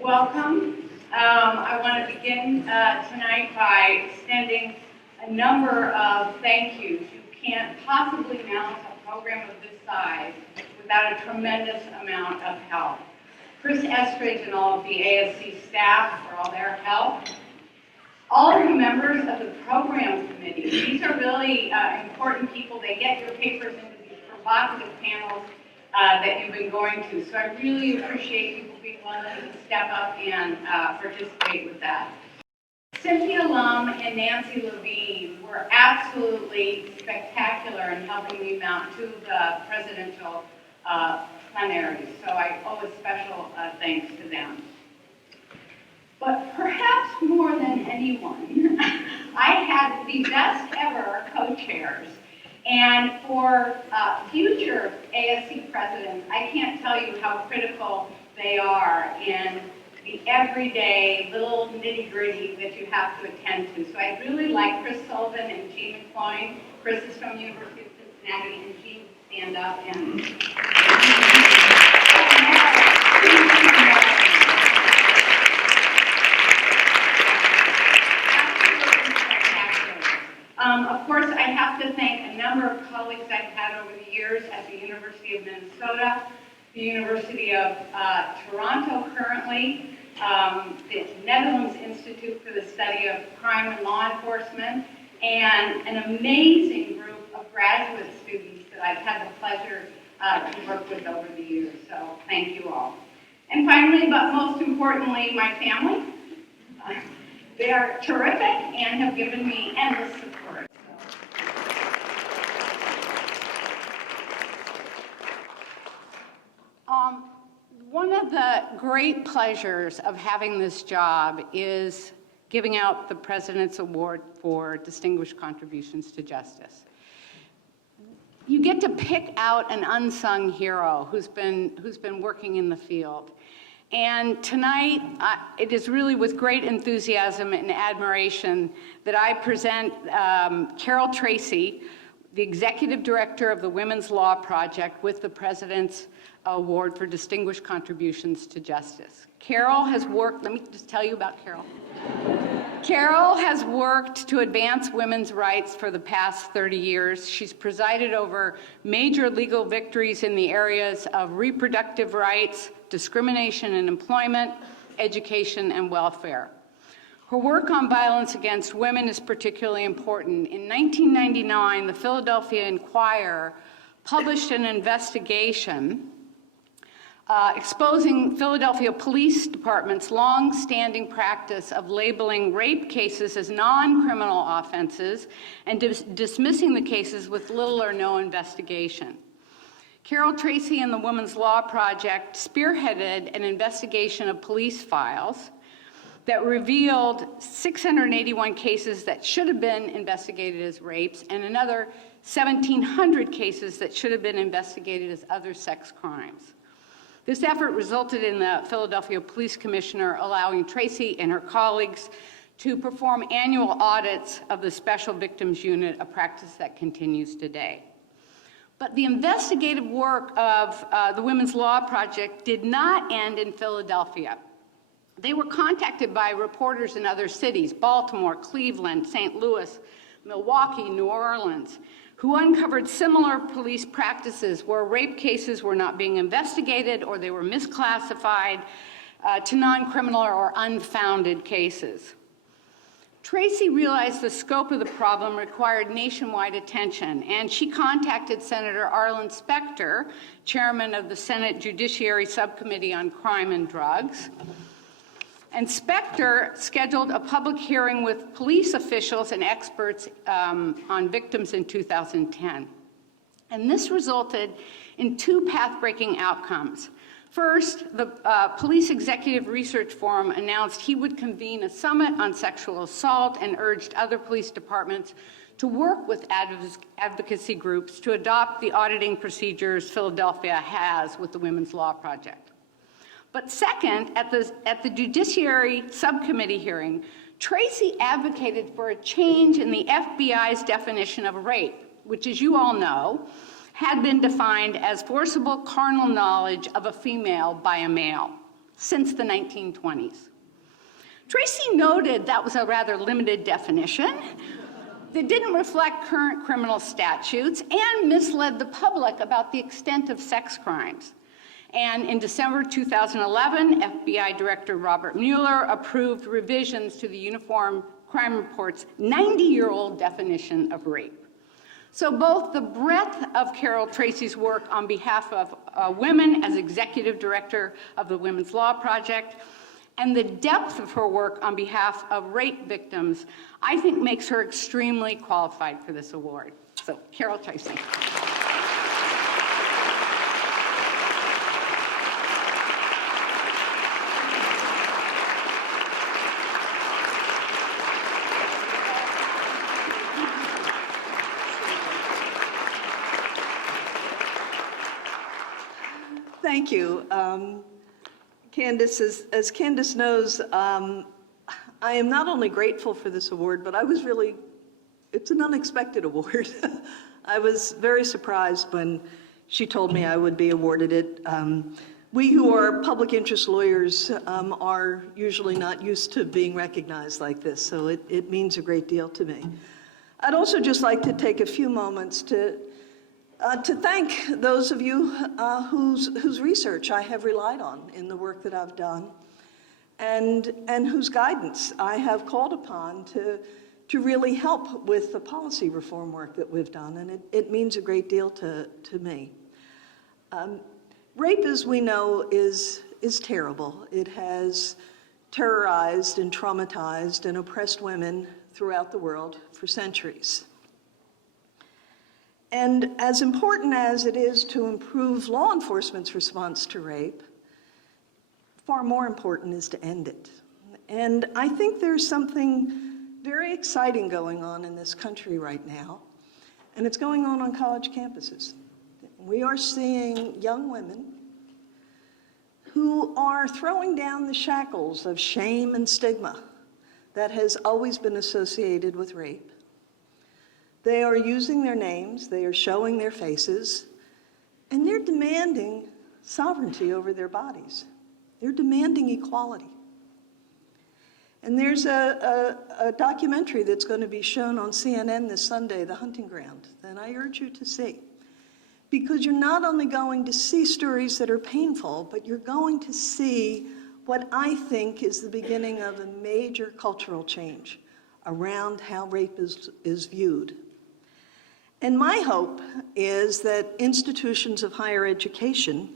Welcome. I want to begin tonight by extending a number of thank yous. You can't possibly mount a program of this size without a tremendous amount of help. Chris Estridge and all of the ASC staff for all their help. All of the members of the program committee. These are really important people. They get your papers into these provocative panels that you've been going to. So I really appreciate people being willing to step up and participate with that. Cynthia Lum and Nancy Levine were absolutely spectacular in helping me mount two of the presidential plenaries. So I owe a special thanks to them. But perhaps more than anyone, I had the best ever co-chairs. And for future ASC presidents, I can't tell you how critical they are in the everyday little nitty-gritty that you have to attend to. So I really like Chris Sullivan and Jean McCloyne. Chris is from the University of Cincinnati, and Jean, stand up and of course, I have to thank a number of colleagues I've had over the years at the University of Minnesota, the University of Toronto currently, the Netherlands Institute for the Study of Crime and Law Enforcement, and an amazing group of graduate students that I've had the pleasure to work with over the years. So thank you all. And finally, but most importantly, my family. They are terrific and have given me endless support. One of the great pleasures of having this job is giving out the President's Award for Distinguished Contributions to Justice. You get to pick out an unsung hero who's been working in the field. And tonight, it is really with great enthusiasm and admiration that I present Carol Tracy, the Executive Director of the Women's Law Project, with the President's Award for Distinguished Contributions to Justice. Carol has worked, let me just tell you about Carol. Carol has worked to advance women's rights for the past 30 years. She's presided over major legal victories in the areas of reproductive rights, discrimination in employment, education, and welfare. Her work on violence against women is particularly important. In 1999, the Philadelphia Inquirer published an investigation exposing Philadelphia Police Department's long-standing practice of labeling rape cases as non-criminal offenses and dismissing the cases with little or no investigation. Carol Tracy and the Women's Law Project spearheaded an investigation of police files that revealed 681 cases that should have been investigated as rapes and another 1,700 cases that should have been investigated as other sex crimes. This effort resulted in the Philadelphia Police Commissioner allowing Tracy and her colleagues to perform annual audits of the Special Victims Unit, a practice that continues today. But the investigative work of the Women's Law Project did not end in Philadelphia. They were contacted by reporters in other cities, Baltimore, Cleveland, St. Louis, Milwaukee, New Orleans, who uncovered similar police practices where rape cases were not being investigated or they were misclassified to non-criminal or unfounded cases. Tracy realized the scope of the problem required nationwide attention, and she contacted Senator Arlen Specter, chairman of the Senate Judiciary Subcommittee on Crime and Drugs. And Specter scheduled a public hearing with police officials and experts on victims in 2010. And this resulted in two path-breaking outcomes. First, the Police Executive Research Forum announced he would convene a summit on sexual assault and urged other police departments to work with advocacy groups to adopt the auditing procedures Philadelphia has with the Women's Law Project. But second, at the Judiciary Subcommittee hearing, Tracy advocated for a change in the FBI's definition of rape, which, as you all know, had been defined as forcible carnal knowledge of a female by a male. since the 1920s. Tracy noted that was a rather limited definition that didn't reflect current criminal statutes and misled the public about the extent of sex crimes. And in December 2011, FBI Director Robert Mueller approved revisions to the Uniform Crime Report's 90-year-old definition of rape. So both the breadth of Carol Tracy's work on behalf of women as executive director of the Women's Law Project and the depth of her work on behalf of rape victims, I think makes her extremely qualified for this award. So, Carol Tracy. Thank you. Candice, as Candice knows, I am not only grateful for this award, but it's an unexpected award. I was very surprised when she told me I would be awarded it. We who are public interest lawyers are usually not used to being recognized like this, so it means a great deal to me. I'd also just like to take a few moments to thank those of you whose research I have relied on in the work that I've done, and whose guidance I have called upon to really help with the policy reform work that we've done, and it means a great deal to me. Rape, as we know, is terrible. It has terrorized and traumatized and oppressed women throughout the world for centuries. And as important as it is to improve law enforcement's response to rape, far more important is to end it. And I think there's something very exciting going on in this country right now, and it's going on college campuses. We are seeing young women who are throwing down the shackles of shame and stigma that has always been associated with rape. They are using their names, they are showing their faces, and they're demanding sovereignty over their bodies. They're demanding equality. And there's a documentary that's going to be shown on CNN this Sunday, The Hunting Ground, that I urge you to see. Because you're not only going to see stories that are painful, but you're going to see what I think is the beginning of a major cultural change around how rape is viewed. And my hope is that institutions of higher education,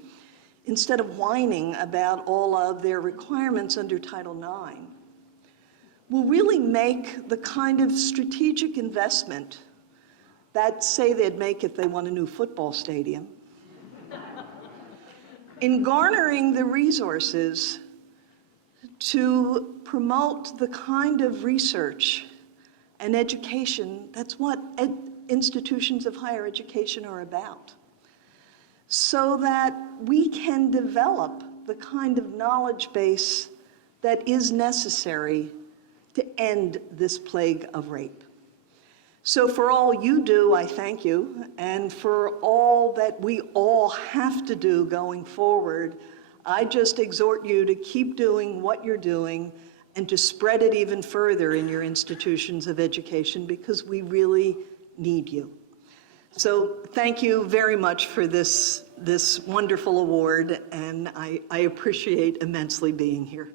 instead of whining about all of their requirements under Title IX, will really make the kind of strategic investment that say they'd make if they want a new football stadium, in garnering the resources to promote the kind of research and education that's what institutions of higher education are about, so that we can develop the kind of knowledge base that is necessary to end this plague of rape. So for all you do, I thank you, and for all that we all have to do going forward, I just exhort you to keep doing what you're doing and to spread it even further in your institutions of education, because we really need you. So thank you very much for this wonderful award, and I appreciate immensely being here.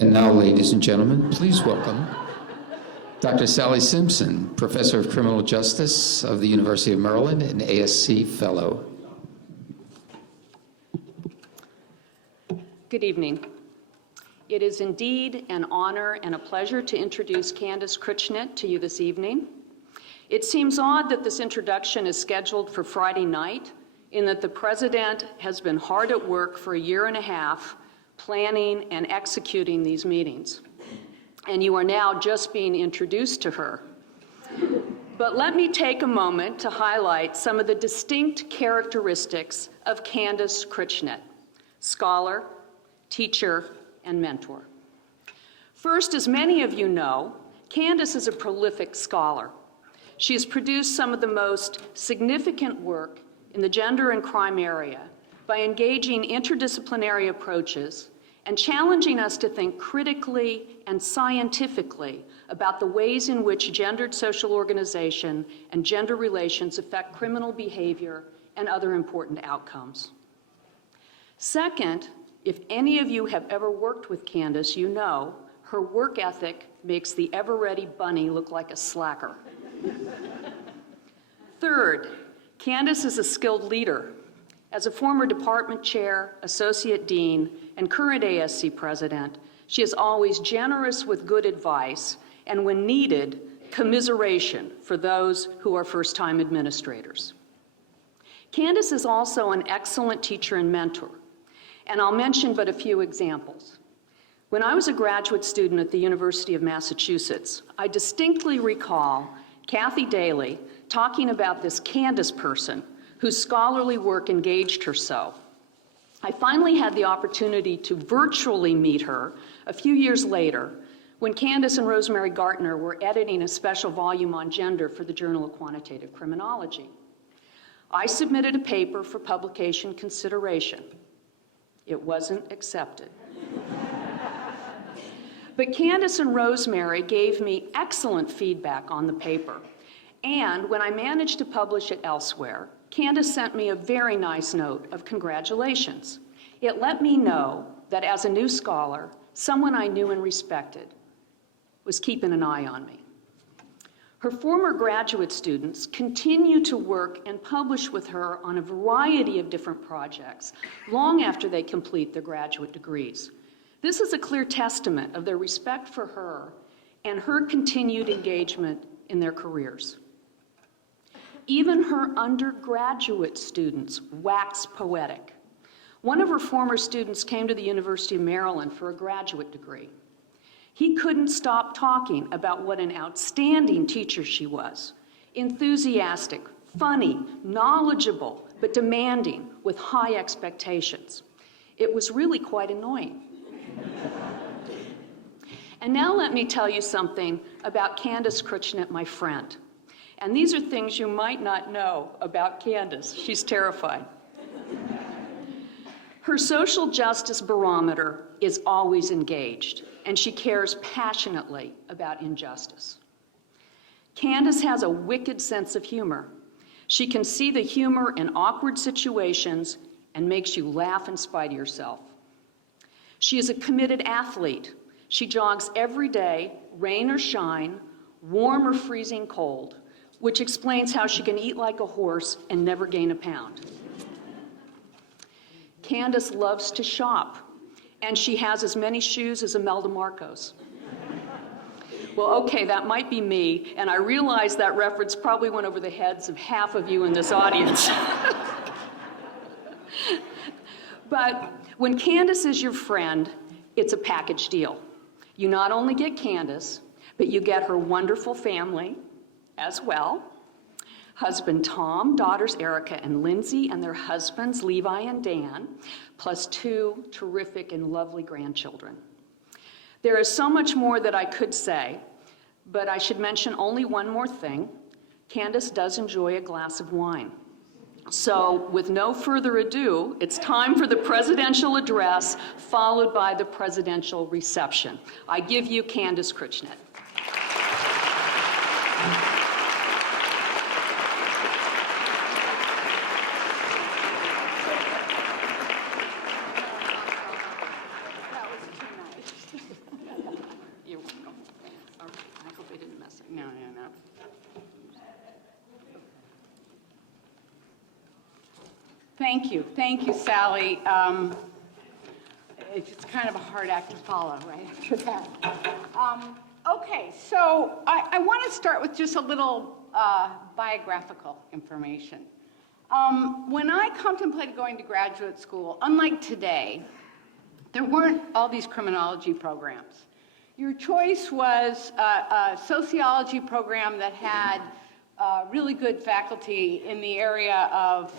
And now, ladies and gentlemen, please welcome Dr. Sally Simpson, Professor of Criminal Justice of the University of Maryland and ASC Fellow. Good evening. It is indeed an honor and a pleasure to introduce Candice Krishnan to you this evening. It seems odd that this introduction is scheduled for Friday night, in that the President has been hard at work for a year and a half planning and executing these meetings. And you are now just being introduced to her. But let me take a moment to highlight some of the distinct characteristics of Candice Krishnan, scholar, teacher, and mentor. First, as many of you know, Candice is a prolific scholar. She has produced some of the most significant work in the gender and crime area by engaging interdisciplinary approaches and challenging us to think critically and scientifically about the ways in which gendered social organization and gender relations affect criminal behavior and other important outcomes. Second, if any of you have ever worked with Candice, you know her work ethic makes the ever-ready bunny look like a slacker. Third, Candice is a skilled leader. As a former department chair, associate dean, and current ASC president, she is always generous with good advice and, when needed, commiseration for those who are first-time administrators. Candice is also an excellent teacher and mentor, and I'll mention but a few examples. When I was a graduate student at the University of Massachusetts, I distinctly recall Kathy Daly talking about this Candice person whose scholarly work engaged her so. I finally had the opportunity to virtually meet her a few years later when Candice and Rosemary Gartner were editing a special volume on gender for the Journal of Quantitative Criminology. I submitted a paper for publication consideration. It wasn't accepted. But Candice and Rosemary gave me excellent feedback on the paper. And when I managed to publish it elsewhere, Candice sent me a very nice note of congratulations. It let me know that as a new scholar, someone I knew and respected was keeping an eye on me. Her former graduate students continue to work and publish with her on a variety of different projects long after they complete their graduate degrees. This is a clear testament of their respect for her and her continued engagement in their careers. Even her undergraduate students wax poetic. One of her former students came to the University of Maryland for a graduate degree. He couldn't stop talking about what an outstanding teacher she was. Enthusiastic, funny, knowledgeable, but demanding with high expectations. It was really quite annoying. And now let me tell you something about Candice Krishnan, my friend. And these are things you might not know about Candice. She's terrified. Her social justice barometer is always engaged, and she cares passionately about injustice. Candice has a wicked sense of humor. She can see the humor in awkward situations and makes you laugh in spite of yourself. She is a committed athlete. She jogs every day, rain or shine, warm or freezing cold, which explains how she can eat like a horse and never gain a pound. Candice loves to shop, and she has as many shoes as Imelda Marcos. Well, okay, that might be me, and I realize that reference probably went over the heads of half of you in this audience. But when Candice is your friend, it's a package deal. You not only get Candice, but you get her wonderful family as well. Husband Tom, daughters Erica and Lindsay, and their husbands Levi and Dan, plus 2 terrific and lovely grandchildren. There is so much more that I could say, but I should mention only one more thing. Candice does enjoy a glass of wine. So with no further ado, it's time for the presidential address, followed by the presidential reception. I give you Candice Krishnan. You're welcome. All right. I hope I didn't mess Thank you, Sally. It's kind of a hard act to follow right after that. Okay, so I want to start with just a little biographical information. When I contemplated going to graduate school, unlike today, there weren't all these criminology programs. Your choice was a sociology program that had really good faculty in the area of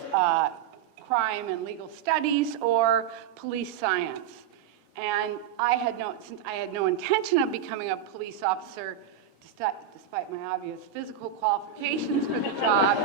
crime and legal studies or police science. And since I had no intention of becoming a police officer, despite my obvious physical qualifications for the job,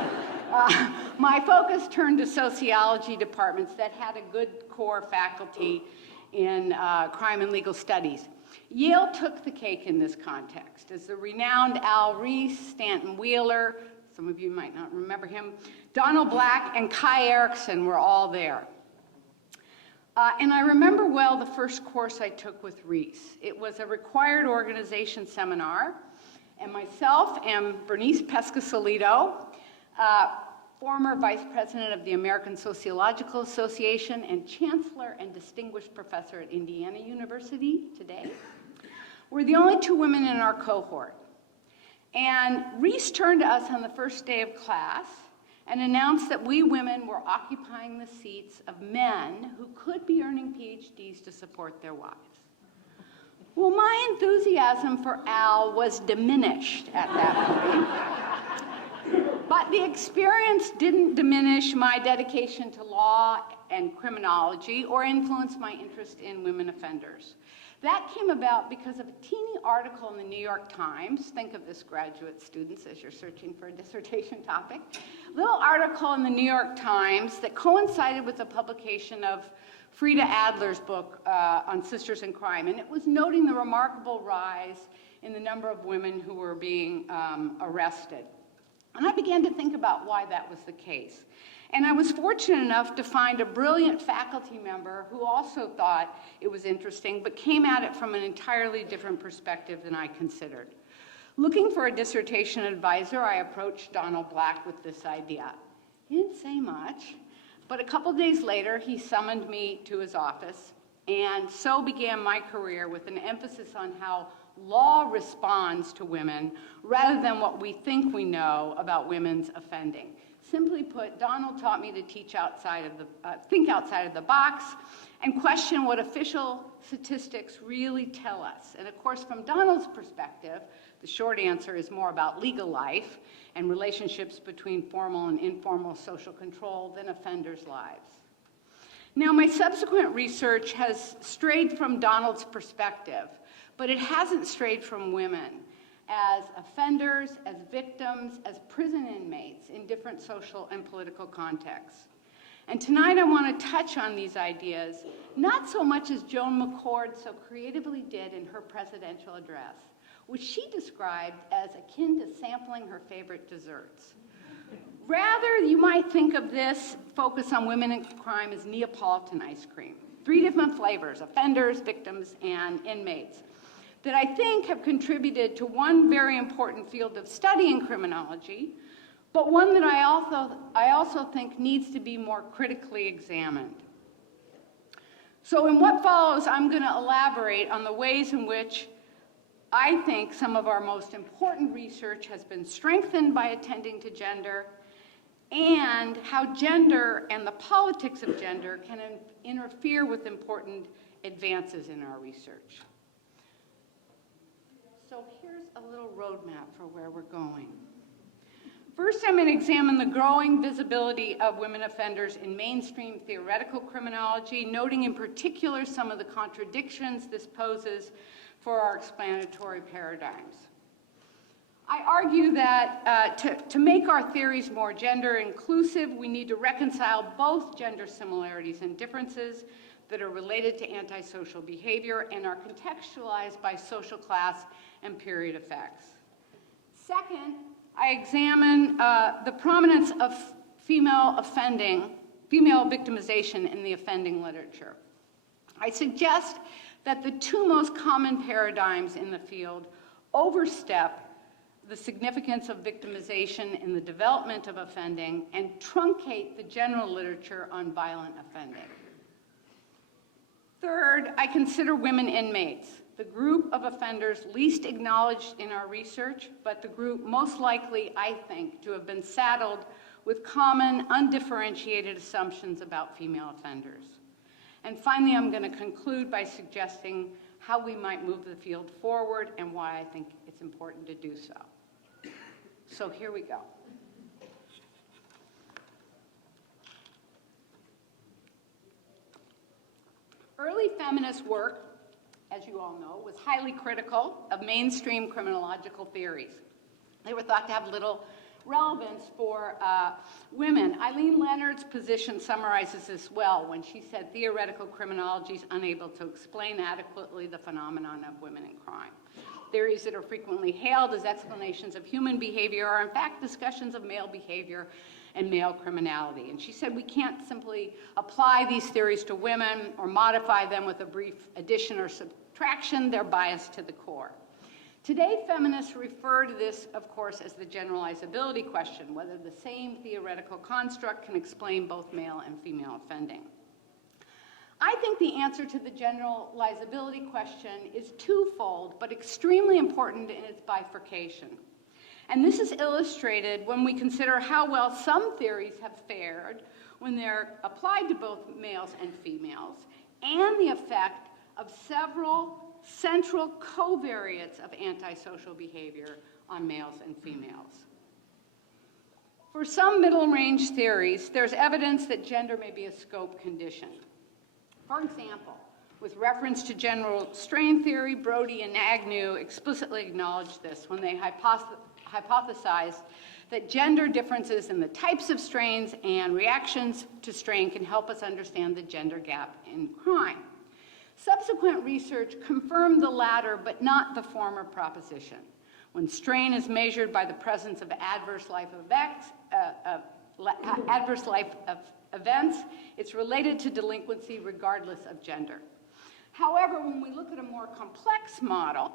my focus turned to sociology departments that had a good core faculty in crime and legal studies. Yale took the cake in this context, as the renowned Al Reese, Stanton Wheeler, some of you might not remember him, Donald Black, and Kai Erickson were all there. And I remember well the first course I took with Reese. It was a required organization seminar, and myself and Bernice Pescasolido, former vice president of the American Sociological Association and chancellor and distinguished professor at Indiana University today, were the only two women in our cohort. And Reese turned to us on the first day of class and announced that we women were occupying the seats of men who could be earning PhDs to support their wives. Well, my enthusiasm for Al was diminished at that point. But the experience didn't diminish my dedication to law and criminology or influence my interest in women offenders. That came about because of a teeny article in the New York Times. Think of this, graduate students, as you're searching for a dissertation topic. Little article in the New York Times that coincided with the publication of Frida Adler's book on Sisters in Crime, and it was noting the remarkable rise in the number of women who were being arrested. And I began to think about why that was the case. And I was fortunate enough to find a brilliant faculty member who also thought it was interesting, but came at it from an entirely different perspective than I considered. Looking for a dissertation advisor, I approached Donald Black with this idea. He didn't say much, but a couple days later, he summoned me to his office, and so began my career with an emphasis on how law responds to women rather than what we think we know about women's offending. Simply put, Donald taught me to think outside of the box and question what official statistics really tell us. And of course, from Donald's perspective, the short answer is more about legal life and relationships between formal and informal social control than offenders' lives. Now, my subsequent research has strayed from Donald's perspective, but it hasn't strayed from women as offenders, as victims, as prison inmates in different social and political contexts. And tonight I want to touch on these ideas, not so much as Joan McCord so creatively did in her presidential address, which she described as akin to sampling her favorite desserts. Rather, you might think of this focus on women in crime as Neapolitan ice cream. 3 different flavors: offenders, victims, and inmates, that I think have contributed to one very important field of study in criminology, but one that I also think needs to be more critically examined. So in what follows, I'm going to elaborate on the ways in which I think some of our most important research has been strengthened by attending to gender, and how gender and the politics of gender can interfere with important advances in our research. So here's a little roadmap for where we're going. First, I'm going to examine the growing visibility of women offenders in mainstream theoretical criminology, noting in particular some of the contradictions this poses for our explanatory paradigms. I argue that to make our theories more gender inclusive, we need to reconcile both gender similarities and differences that are related to antisocial behavior and are contextualized by social class and period effects. Second, I examine the prominence of female victimization in the offending literature. I suggest that the 2 most common paradigms in the field overstep the significance of victimization in the development of offending, and truncate the general literature on violent offending. Third, I consider women inmates, the group of offenders least acknowledged in our research, but the group most likely, I think, to have been saddled with common, undifferentiated assumptions about female offenders. And finally, I'm going to conclude by suggesting how we might move the field forward and why I think it's important to do so. So here we go. Early feminist work, as you all know, was highly critical of mainstream criminological theories. They were thought to have little relevance for women. Eileen Leonard's position summarizes this well when she said theoretical criminology is unable to explain adequately the phenomenon of women in crime. Theories that are frequently hailed as explanations of human behavior are in fact discussions of male behavior and male criminality. And she said we can't simply apply these theories to women or modify them with a brief addition or subtraction. They're biased to the core. Today, feminists refer to this, of course, as the generalizability question, whether the same theoretical construct can explain both male and female offending. I think the answer to the generalizability question is twofold, but extremely important in its bifurcation. And this is illustrated when we consider how well some theories have fared when they're applied to both males and females, and the effect of several central covariates of antisocial behavior on males and females. For some middle-range theories, there's evidence that gender may be a scope condition. For example, with reference to general strain theory, Brody and Agnew explicitly acknowledged this when they hypothesized that gender differences in the types of strains and reactions to strain can help us understand the gender gap in crime. Subsequent research confirmed the latter, but not the former proposition. When strain is measured by the presence of adverse life events, it's related to delinquency regardless of gender. However, when we look at a more complex model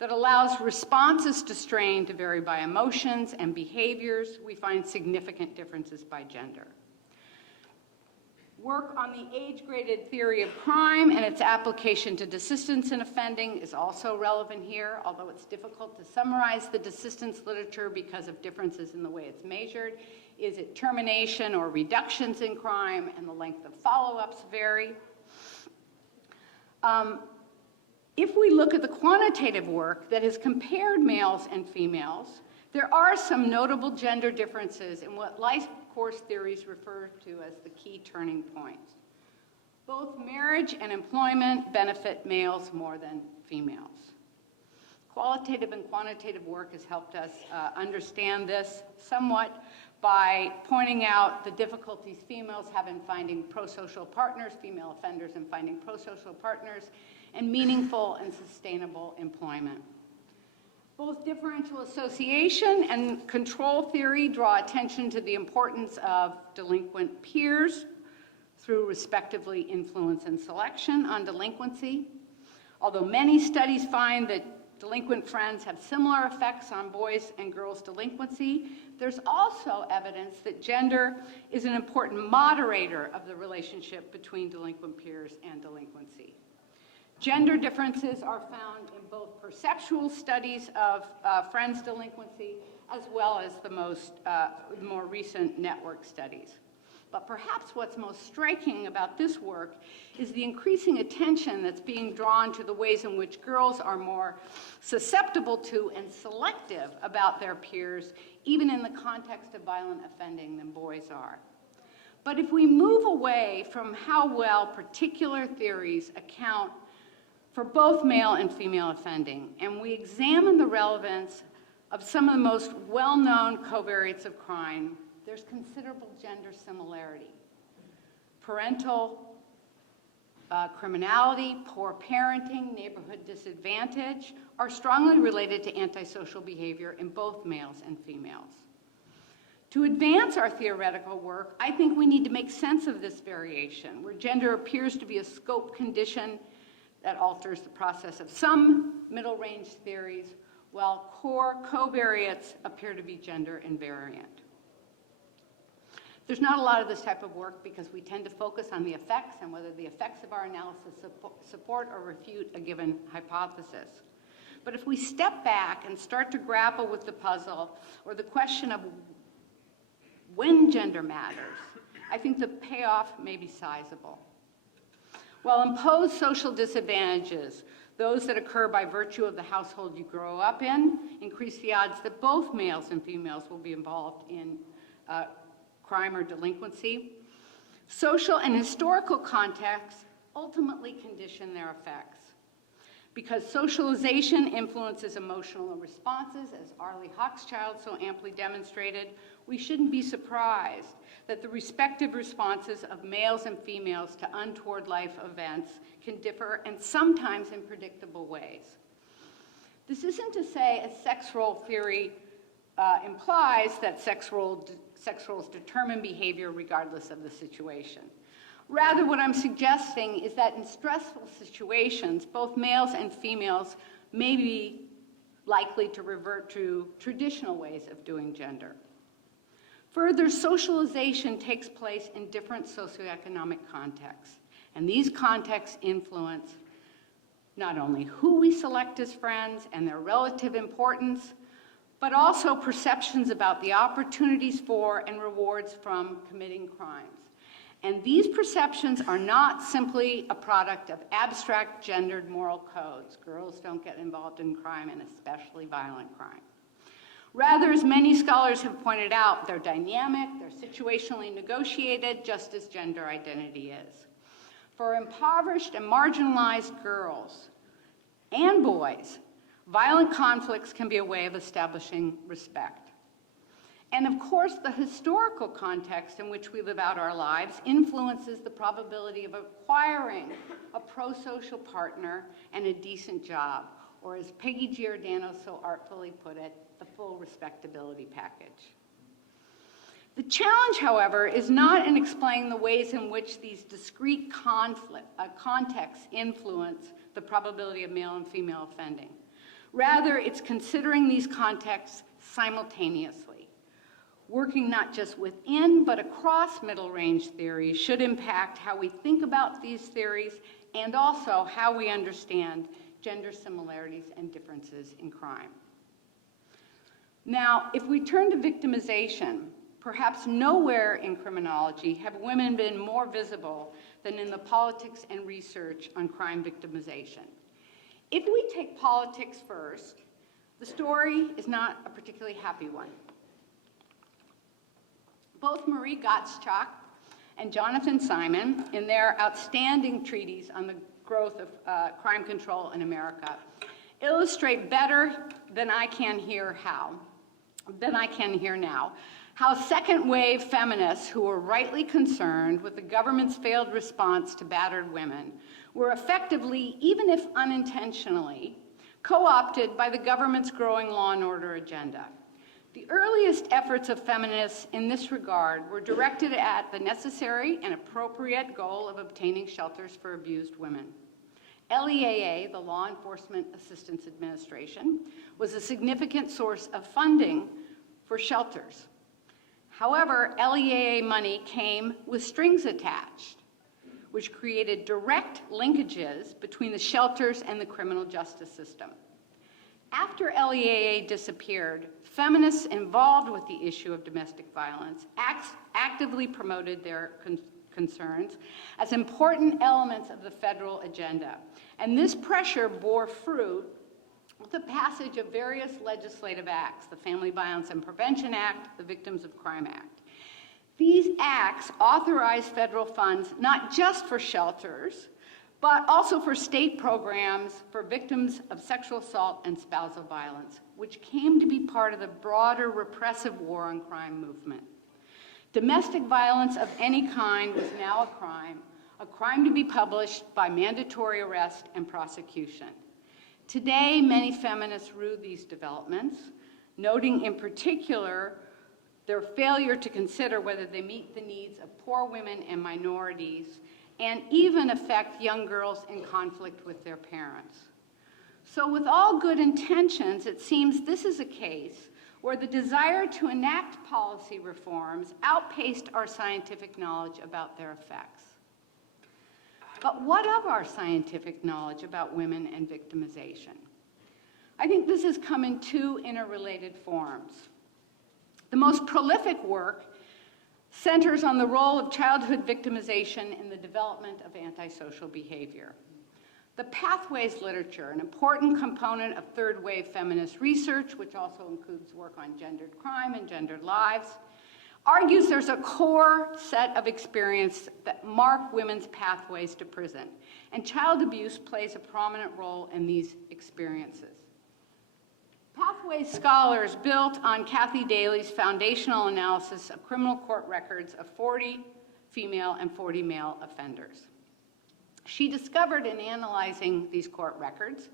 that allows responses to strain to vary by emotions and behaviors, we find significant differences by gender. Work on the age-graded theory of crime and its application to desistance in offending is also relevant here, although it's difficult to summarize the desistance literature because of differences in the way it's measured. Is it termination or reductions in crime, and the length of follow-ups vary? If we look at the quantitative work that has compared males and females, there are some notable gender differences in what life course theories refer to as the key turning points. Both marriage and employment benefit males more than females. Qualitative and quantitative work has helped us understand this somewhat by pointing out the difficulties females have in finding pro-social partners, female offenders in finding pro-social partners, and meaningful and sustainable employment. Both differential association and control theory draw attention to the importance of delinquent peers through respectively influence and selection on delinquency. Although many studies find that delinquent friends have similar effects on boys' and girls' delinquency, there's also evidence that gender is an important moderator of the relationship between delinquent peers and delinquency. Gender differences are found in both perceptual studies of friends' delinquency as well as the more recent network studies. But perhaps what's most striking about this work is the increasing attention that's being drawn to the ways in which girls are more susceptible to and selective about their peers, even in the context of violent offending, than boys are. But if we move away from how well particular theories account for both male and female offending, and we examine the relevance of some of the most well-known covariates of crime, there's considerable gender similarity. Parental criminality, poor parenting, neighborhood disadvantage are strongly related to antisocial behavior in both males and females. To advance our theoretical work, I think we need to make sense of this variation, where gender appears to be a scope condition that alters the process of some middle-range theories, while core covariates appear to be gender invariant. There's not a lot of this type of work because we tend to focus on the effects and whether the effects of our analysis support or refute a given hypothesis. But if we step back and start to grapple with the puzzle or the question of when gender matters, I think the payoff may be sizable. While imposed social disadvantages, those that occur by virtue of the household you grow up in, increase the odds that both males and females will be involved in crime or delinquency. Social and historical contexts ultimately condition their effects. Because socialization influences emotional responses, as Arlie Hochschild so amply demonstrated, we shouldn't be surprised that the respective responses of males and females to untoward life events can differ, and sometimes in predictable ways. This isn't to say, as sex role theory implies, that sex roles determine behavior regardless of the situation. Rather, what I'm suggesting is that in stressful situations, both males and females may be likely to revert to traditional ways of doing gender. Further, socialization takes place in different socioeconomic contexts, and these contexts influence not only who we select as friends and their relative importance, but also perceptions about the opportunities for and rewards from committing crimes. And these perceptions are not simply a product of abstract gendered moral codes. Girls don't get involved in crime, and especially violent crime. Rather, as many scholars have pointed out, they're dynamic, they're situationally negotiated, just as gender identity is. For impoverished and marginalized girls and boys, violent conflicts can be a way of establishing respect. And of course, the historical context in which we live out our lives influences the probability of acquiring a pro-social partner and a decent job, or as Peggy Giordano so artfully put it, the full respectability package. The challenge, however, is not in explaining the ways in which these discrete contexts influence the probability of male and female offending. Rather, it's considering these contexts simultaneously. Working not just within, but across middle range theories should impact how we think about these theories and also how we understand gender similarities and differences in crime. Now, if we turn to victimization, perhaps nowhere in criminology have women been more visible than in the politics and research on crime victimization. If we take politics first, the story is not a particularly happy one. Both Marie Gottschalk and Jonathan Simon, in their outstanding treatise on the growth of crime control in America, illustrate better than I can hear now, how second-wave feminists who were rightly concerned with the government's failed response to battered women were effectively, even if unintentionally, co-opted by the government's growing law and order agenda. The earliest efforts of feminists in this regard were directed at the necessary and appropriate goal of obtaining shelters for abused women. LEAA, the Law Enforcement Assistance Administration, was a significant source of funding for shelters. However, LEAA money came with strings attached, which created direct linkages between the shelters and the criminal justice system. After LEAA disappeared, feminists involved with the issue of domestic violence actively promoted their concerns as important elements of the federal agenda. And this pressure bore fruit with the passage of various legislative acts, the Family Violence and Prevention Act, the Victims of Crime Act. These acts authorize federal funds not just for shelters, but also for state programs for victims of sexual assault and spousal violence, which came to be part of the broader repressive war on crime movement. Domestic violence of any kind was now a crime to be punished by mandatory arrest and prosecution. Today, many feminists rue these developments, noting in particular their failure to consider whether they meet the needs of poor women and minorities, and even affect young girls in conflict with their parents. So with all good intentions, it seems this is a case where the desire to enact policy reforms outpaced our scientific knowledge about their effects. But what of our scientific knowledge about women and victimization? I think this has come in two interrelated forms. The most prolific work centers on the role of childhood victimization in the development of antisocial behavior. The pathways literature, an important component of third-wave feminist research, which also includes work on gendered crime and gendered lives, argues there's a core set of experiences that mark women's pathways to prison, and child abuse plays a prominent role in these experiences. Pathways scholars built on Kathy Daly's foundational analysis of criminal court records of 40 female and 40 male offenders. She discovered in analyzing these court records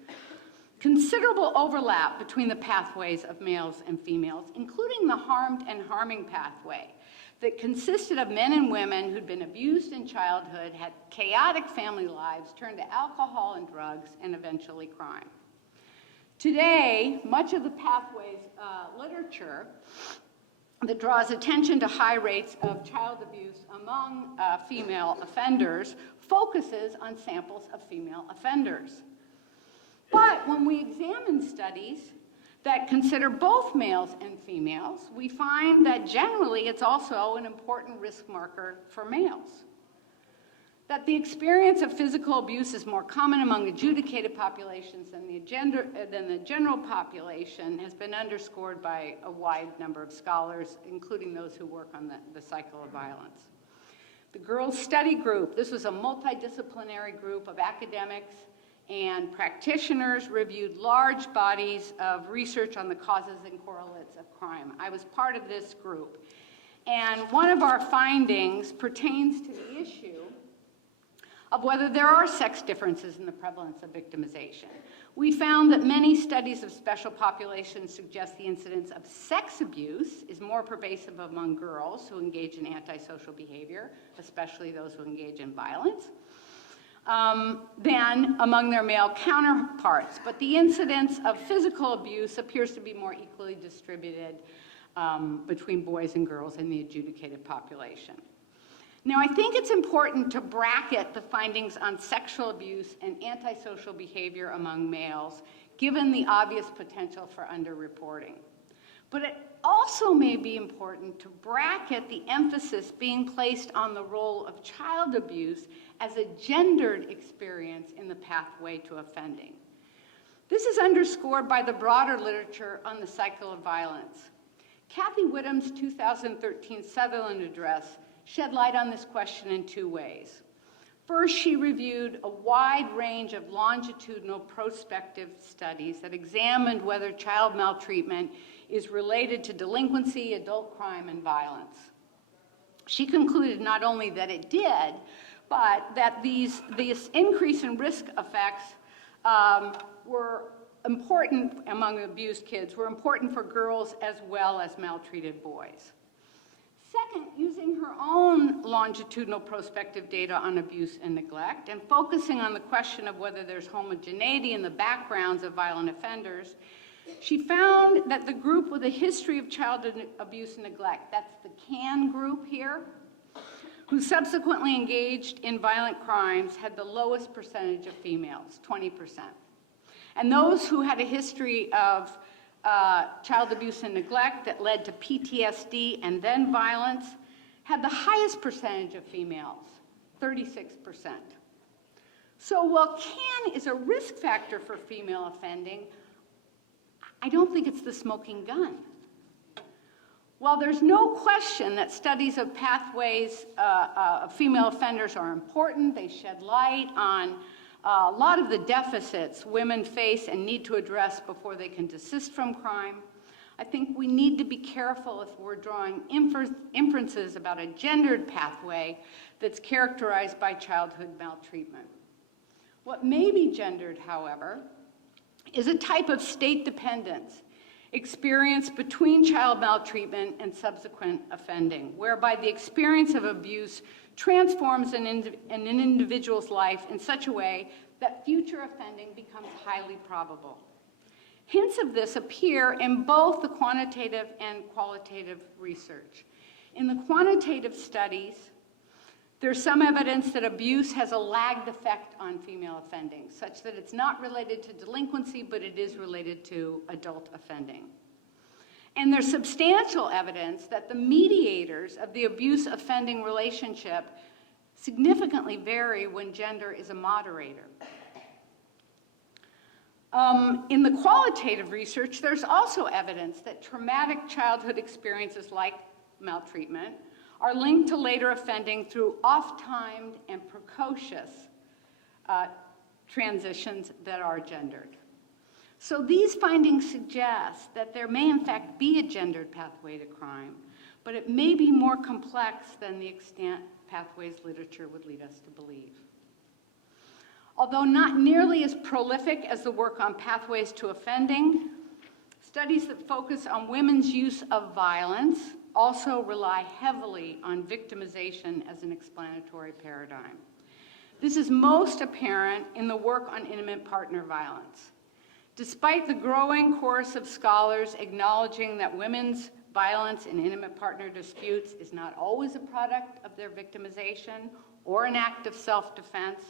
considerable overlap between the pathways of males and females, including the harmed and harming pathway that consisted of men and women who'd been abused in childhood, had chaotic family lives, turned to alcohol and drugs, and eventually crime. Today, much of the pathways literature that draws attention to high rates of child abuse among female offenders focuses on samples of female offenders. But when we examine studies that consider both males and females, we find that generally it's also an important risk marker for males. That the experience of physical abuse is more common among adjudicated populations than the general population has been underscored by a wide number of scholars, including those who work on the cycle of violence. The Girls Study Group, this was a multidisciplinary group of academics and practitioners, reviewed large bodies of research on the causes and correlates of crime. I was part of this group. And one of our findings pertains to the issue of whether there are sex differences in the prevalence of victimization. We found that many studies of special populations suggest the incidence of sex abuse is more pervasive among girls who engage in antisocial behavior, especially those who engage in violence, than among their male counterparts. But the incidence of physical abuse appears to be more equally distributed between boys and girls in the adjudicated population. Now, I think it's important to bracket the findings on sexual abuse and antisocial behavior among males, given the obvious potential for underreporting. But it also may be important to bracket the emphasis being placed on the role of child abuse as a gendered experience in the pathway to offending. This is underscored by the broader literature on the cycle of violence. Kathy Whittam's 2013 Sutherland address shed light on this question in two ways. First, she reviewed a wide range of longitudinal prospective studies that examined whether child maltreatment is related to delinquency, adult crime, and violence. She concluded not only that it did, but that this increase in risk effects were important among abused kids, were important for girls as well as maltreated boys. Second, using her own longitudinal prospective data on abuse and neglect and focusing on the question of whether there's homogeneity in the backgrounds of violent offenders, she found that the group with a history of childhood abuse and neglect, that's the CAN group here, who subsequently engaged in violent crimes, had the lowest percentage of females, 20%. And those who had a history of child abuse and neglect that led to PTSD and then violence had the highest percentage of females, 36%. So while CAN is a risk factor for female offending, I don't think it's the smoking gun. While there's no question that studies of pathways of female offenders are important, they shed light on a lot of the deficits women face and need to address before they can desist from crime, I think we need to be careful if we're drawing inferences about a gendered pathway that's characterized by childhood maltreatment. What may be gendered, however, is a type of state dependence experienced between child maltreatment and subsequent offending, whereby the experience of abuse transforms an individual's life in such a way that future offending becomes highly probable. Hints of this appear in both the quantitative and qualitative research. In the quantitative studies, there's some evidence that abuse has a lagged effect on female offending, such that it's not related to delinquency, but it is related to adult offending. And there's substantial evidence that the mediators of the abuse-offending relationship significantly vary when gender is a moderator. In the qualitative research, there's also evidence that traumatic childhood experiences like maltreatment are linked to later offending through oft-timed and precocious transitions that are gendered. So these findings suggest that there may in fact be a gendered pathway to crime, but it may be more complex than the extant pathways literature would lead us to believe. Although not nearly as prolific as the work on pathways to offending, studies that focus on women's use of violence also rely heavily on victimization as an explanatory paradigm. This is most apparent in the work on intimate partner violence. Despite the growing chorus of scholars acknowledging that women's violence in intimate partner disputes is not always a product of their victimization or an act of self-defense,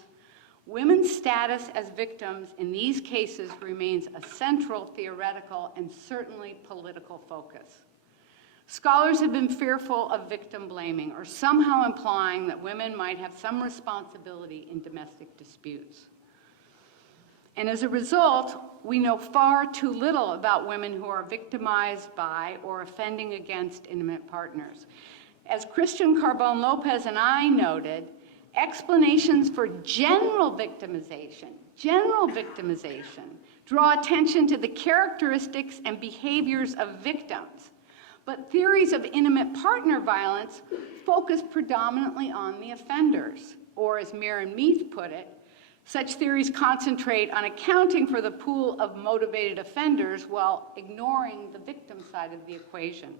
women's status as victims in these cases remains a central theoretical and certainly political focus. Scholars have been fearful of victim blaming or somehow implying that women might have some responsibility in domestic disputes. And as a result, we know far too little about women who are victimized by or offending against intimate partners. As Christian Carbone-Lopez and I noted, explanations for general victimization draw attention to the characteristics and behaviors of victims. But theories of intimate partner violence focus predominantly on the offenders, or as Miriam Meath put it, such theories concentrate on accounting for the pool of motivated offenders while ignoring the victim side of the equation.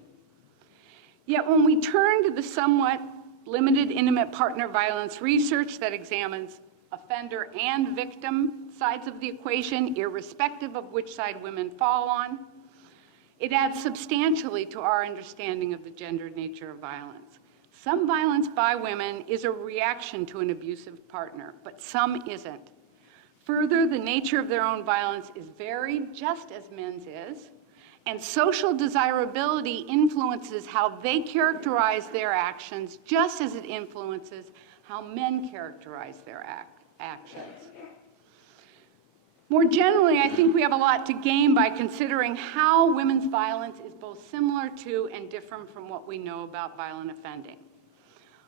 Yet when we turn to the somewhat limited intimate partner violence research that examines offender and victim sides of the equation, irrespective of which side women fall on, it adds substantially to our understanding of the gendered nature of violence. Some violence by women is a reaction to an abusive partner, but some isn't. Further, the nature of their own violence is varied, just as men's is, and social desirability influences how they characterize their actions, just as it influences how men characterize their actions. More generally, I think we have a lot to gain by considering how women's violence is both similar to and different from what we know about violent offending.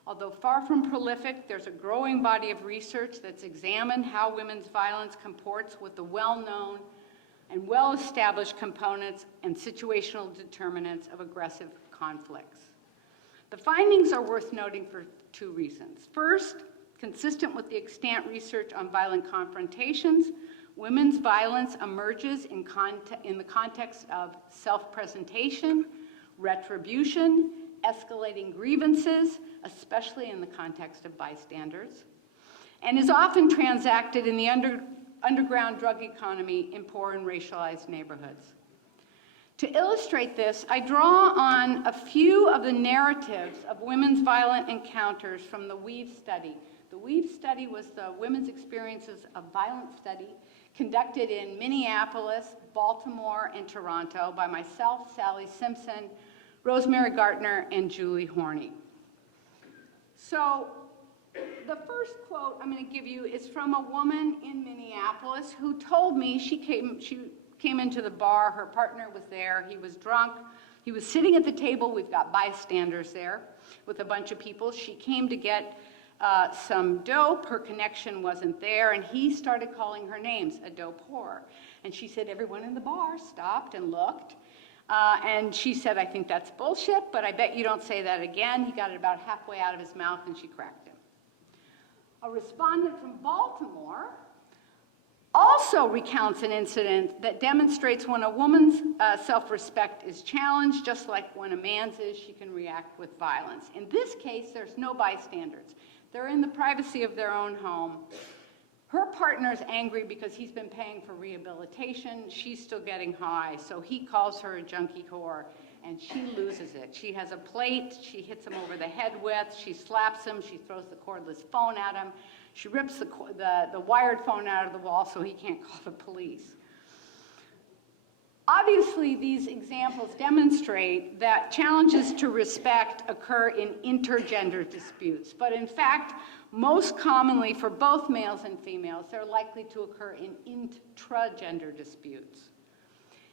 Although far from prolific, there's a growing body of research that's examined how women's violence comports with the well-known and well-established components and situational determinants of aggressive conflicts. The findings are worth noting for two reasons. First, consistent with the extant research on violent confrontations, women's violence emerges in the context of self-presentation, retribution, escalating grievances, especially in the context of bystanders, and is often transacted in the underground drug economy in poor and racialized neighborhoods. To illustrate this, I draw on a few of the narratives of women's violent encounters from the Weave study. The Weave study was the women's experiences of violence study conducted in Minneapolis, Baltimore, and Toronto by myself, Sally Simpson, Rosemary Gartner, and Julie Horney. So the first quote I'm going to give you is from a woman in Minneapolis who told me she came into the bar, her partner was there, he was drunk, he was sitting at the table, we've got bystanders there with a bunch of people. She came to get some dope, her connection wasn't there, and he started calling her names, a dope whore. And she said everyone in the bar stopped and looked. And she said, I think that's bullshit, but I bet you don't say that again. He got it about halfway out of his mouth and she cracked him. A respondent from Baltimore also recounts an incident that demonstrates when a woman's self-respect is challenged, just like when a man's is, she can react with violence. In this case, there's no bystanders. They're in the privacy of their own home. Her partner's angry because he's been paying for rehabilitation. She's still getting high, so he calls her a junkie whore, and she loses it. She has a plate she hits him over the head with, she slaps him, she throws the cordless phone at him, she rips the wired phone out of the wall so he can't call the police. Obviously, these examples demonstrate that challenges to respect occur in intergender disputes, but in fact, most commonly for both males and females, they're likely to occur in intragender disputes.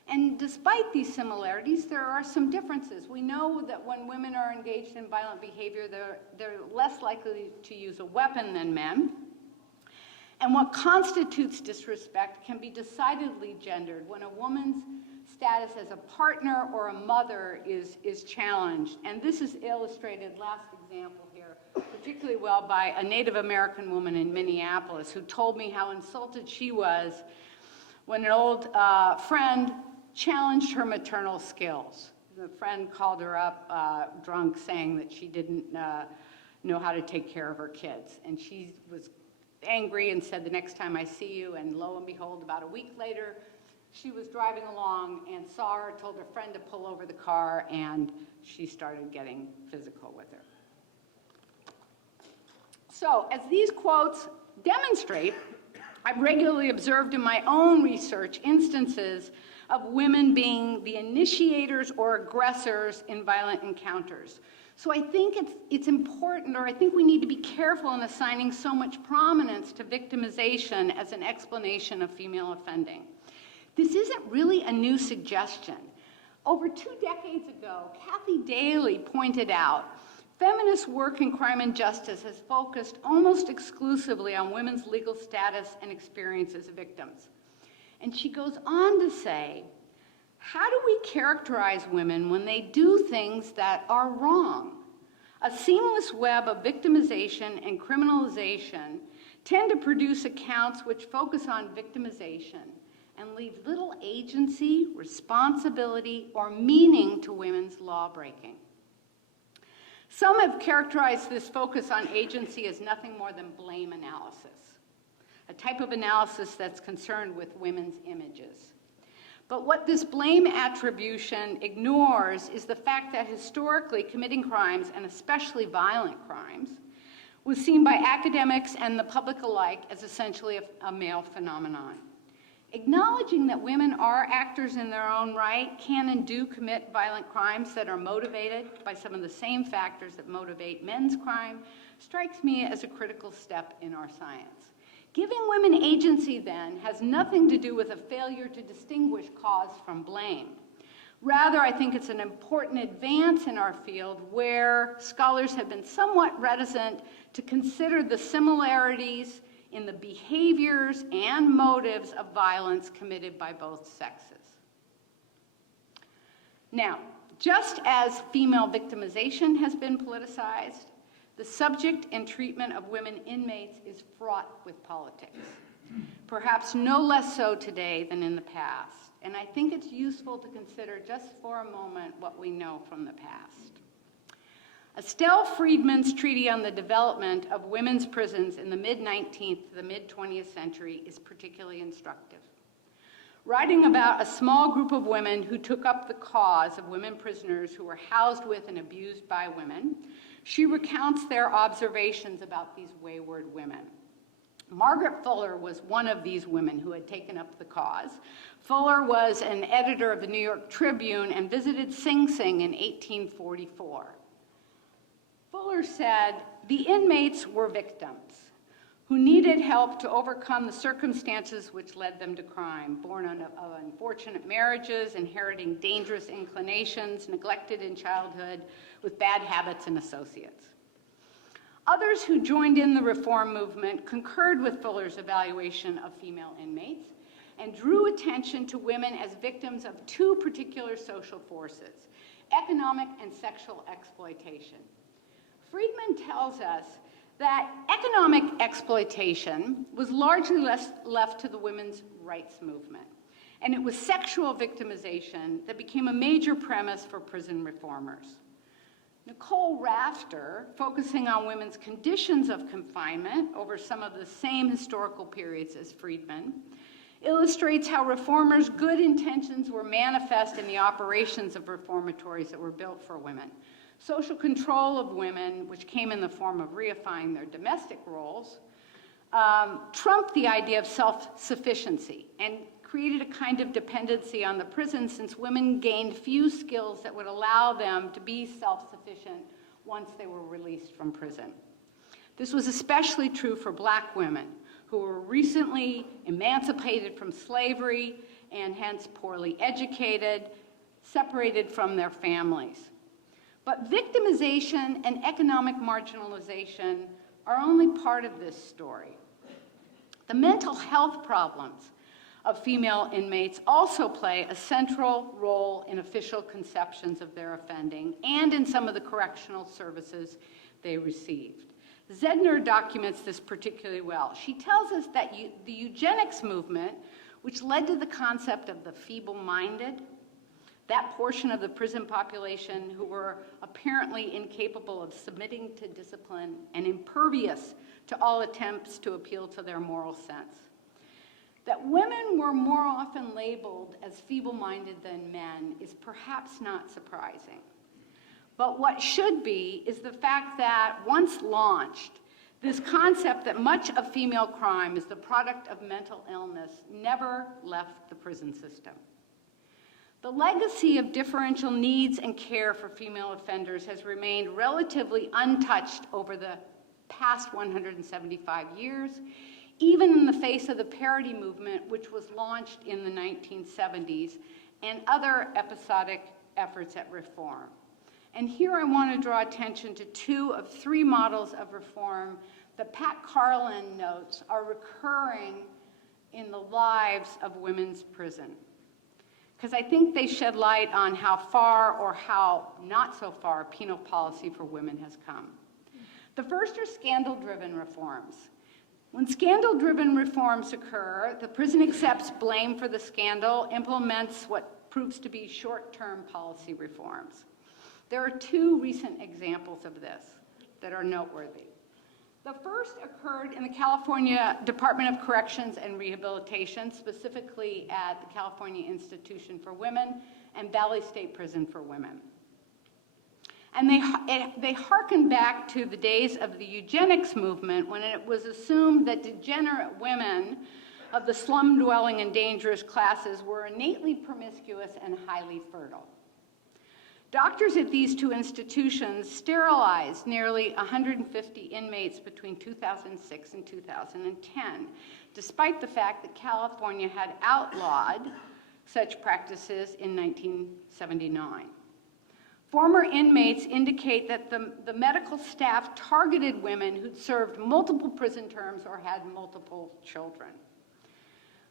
And despite these similarities, there are some differences. We know that when women are engaged in violent behavior, they're less likely to use a weapon than men. And what constitutes disrespect can be decidedly gendered when a woman's status as a partner or a mother is challenged. And this is illustrated, last example here, particularly well by a Native American woman in Minneapolis who told me how insulted she was when an old friend challenged her maternal skills. The friend called her up drunk, saying that she didn't know how to take care of her kids. And she was angry and said, "The next time I see you," and lo and behold, about a week later, she was driving along and saw her, told her friend to pull over the car, and she started getting physical with her. So, as these quotes demonstrate, I've regularly observed in my own research instances of women being the initiators or aggressors in violent encounters. So I think it's important, or I think we need to be careful in assigning so much prominence to victimization as an explanation of female offending. This isn't really a new suggestion. Over 2 decades ago, Kathy Daly pointed out, feminist work in crime and justice has focused almost exclusively on women's legal status and experience as victims. And she goes on to say, how do we characterize women when they do things that are wrong? A seamless web of victimization and criminalization tend to produce accounts which focus on victimization and leave little agency, responsibility, or meaning to women's law-breaking. Some have characterized this focus on agency as nothing more than blame analysis, a type of analysis that's concerned with women's images. But what this blame attribution ignores is the fact that historically committing crimes, and especially violent crimes, was seen by academics and the public alike as essentially a male phenomenon. Acknowledging that women are actors in their own right can and do commit violent crimes that are motivated by some of the same factors that motivate men's crime strikes me as a critical step in our science. Giving women agency, then, has nothing to do with a failure to distinguish cause from blame. Rather, I think it's an important advance in our field where scholars have been somewhat reticent to consider the similarities in the behaviors and motives of violence committed by both sexes. Now, just as female victimization has been politicized, the subject and treatment of women inmates is fraught with politics, perhaps no less so today than in the past. And I think it's useful to consider just for a moment what we know from the past. Estelle Friedman's treatise on the development of women's prisons in the mid-19th to the mid-20th century is particularly instructive. Writing about a small group of women who took up the cause of women prisoners who were housed with and abused by women, she recounts their observations about these wayward women. Margaret Fuller was one of these women who had taken up the cause. Fuller was an editor of the New York Tribune and visited Sing Sing in 1844. Fuller said, "The inmates were victims who needed help to overcome the circumstances which led them to crime, born of unfortunate marriages, inheriting dangerous inclinations, neglected in childhood, with bad habits and associates." Others who joined in the reform movement concurred with Fuller's evaluation of female inmates and drew attention to women as victims of 2 particular social forces, economic and sexual exploitation. Friedman tells us that economic exploitation was largely left to the women's rights movement, and it was sexual victimization that became a major premise for prison reformers. Nicole Rafter, focusing on women's conditions of confinement over some of the same historical periods as Friedman, illustrates how reformers' good intentions were manifest in the operations of reformatories that were built for women. Social control of women, which came in the form of reifying their domestic roles, trumped the idea of self-sufficiency and created a kind of dependency on the prison, since women gained few skills that would allow them to be self-sufficient once they were released from prison. This was especially true for Black women, who were recently emancipated from slavery and hence poorly educated, separated from their families. But victimization and economic marginalization are only part of this story. The mental health problems of female inmates also play a central role in official conceptions of their offending and in some of the correctional services they received. Zedner documents this particularly well. She tells us that the eugenics movement, which led to the concept of the feeble-minded, that portion of the prison population who were apparently incapable of submitting to discipline and impervious to all attempts to appeal to their moral sense. That women were more often labeled as feeble-minded than men is perhaps not surprising. But what should be is the fact that once launched, this concept that much of female crime is the product of mental illness never left the prison system. The legacy of differential needs and care for female offenders has remained relatively untouched over the past 175 years, even in the face of the parity movement, which was launched in the 1970s, and other episodic efforts at reform. And here I want to draw attention to two of three models of reform that Pat Carlin notes are recurring in the lives of women's prison, because I think they shed light on how far or how not so far penal policy for women has come. The first are scandal-driven reforms. When scandal-driven reforms occur, the prison accepts blame for the scandal, implements what proves to be short-term policy reforms. There are two recent examples of this that are noteworthy. The first occurred in the California Department of Corrections and Rehabilitation, specifically at the California Institution for Women and Valley State Prison for Women. And they harken back to the days of the eugenics movement, when it was assumed that degenerate women of the slum-dwelling and dangerous classes were innately promiscuous and highly fertile. Doctors at these two institutions sterilized nearly 150 inmates between 2006 and 2010, despite the fact that California had outlawed such practices in 1979. Former inmates indicate that the medical staff targeted women who'd served multiple prison terms or had multiple children.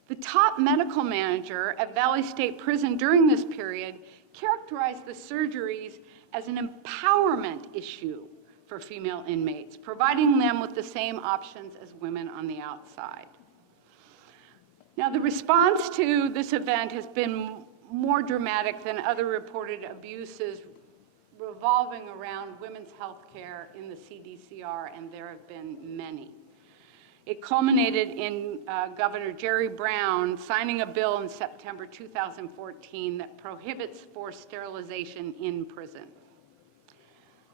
The top medical manager at Valley State Prison during this period characterized the surgeries as an empowerment issue for female inmates, providing them with the same options as women on the outside. Now, the response to this event has been more dramatic than other reported abuses revolving around women's health care in the CDCR, and there have been many. It culminated in Governor Jerry Brown signing a bill in September 2014 that prohibits forced sterilization in prison.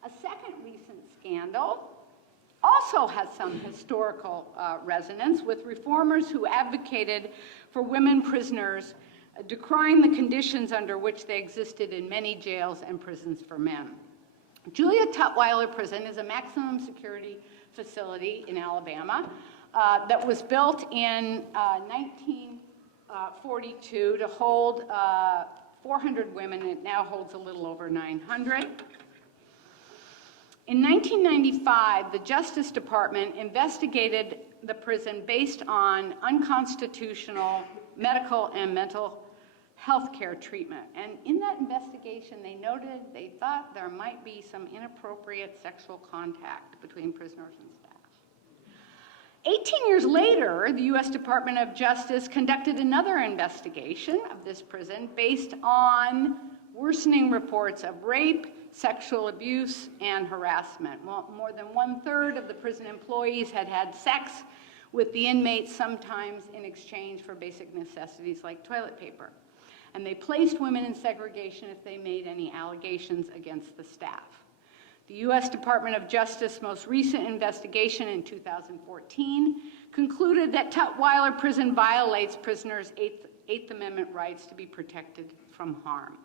A second recent scandal also has some historical resonance, with reformers who advocated for women prisoners decrying the conditions under which they existed in many jails and prisons for men. Julia Tutwiler Prison is a maximum security facility in Alabama that was built in 1942 to hold 400 women. It now holds a little over 900. In 1995, the Justice Department investigated the prison based on unconstitutional medical and mental health care treatment. And in that investigation, they noted they thought there might be some inappropriate sexual contact between prisoners and staff. 18 years later, the U.S. Department of Justice conducted another investigation of this prison based on worsening reports of rape, sexual abuse, and harassment. Well, more than 1/3 of the prison employees had had sex with the inmates, sometimes in exchange for basic necessities like toilet paper. And they placed women in segregation if they made any allegations against the staff. The U.S. Department of Justice most recent investigation in 2014 concluded that Tutwiler Prison violates prisoners' Eighth Amendment rights to be protected from harm.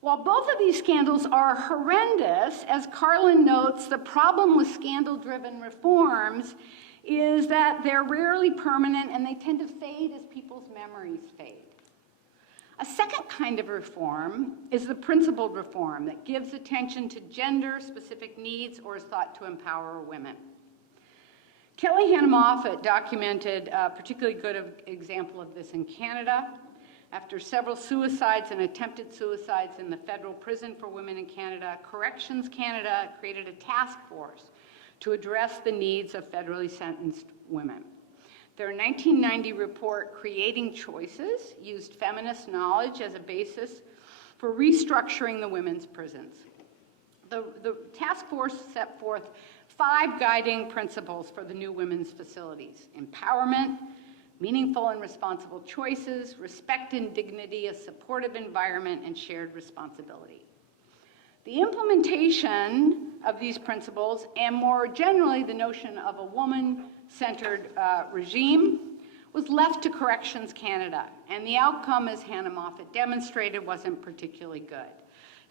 While both of these scandals are horrendous, as Carlin notes, the problem with scandal-driven reforms is that they're rarely permanent and they tend to fade as people's memories fade. A second kind of reform is the principled reform that gives attention to gender-specific needs or is thought to empower women. Kelly Hannah Moffat documented a particularly good example of this in Canada. After several suicides and attempted suicides in the federal prison for women in Canada, Corrections Canada created a task force to address the needs of federally sentenced women. Their 1990 report, Creating Choices, used feminist knowledge as a basis for restructuring the women's prisons. The task force set forth 5 guiding principles for the new women's facilities: empowerment, meaningful and responsible choices, respect and dignity, a supportive environment, and shared responsibility. The implementation of these principles, and more generally the notion of a woman-centered regime, was left to Corrections Canada, and the outcome, as Hannah Moffat demonstrated, wasn't particularly good.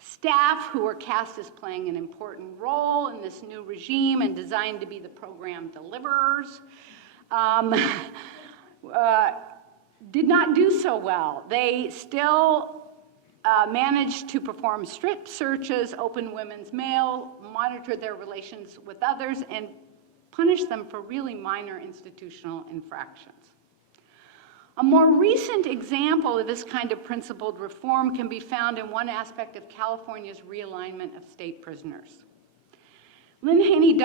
Staff who were cast as playing an important role in this new regime and designed to be the program deliverers did not do so well. They still managed to perform strip searches, open women's mail, monitor their relations with others, and punish them for really minor institutional infractions. A more recent example of this kind of principled reform can be found in one aspect of California's realignment of state prisoners. Lynn Haney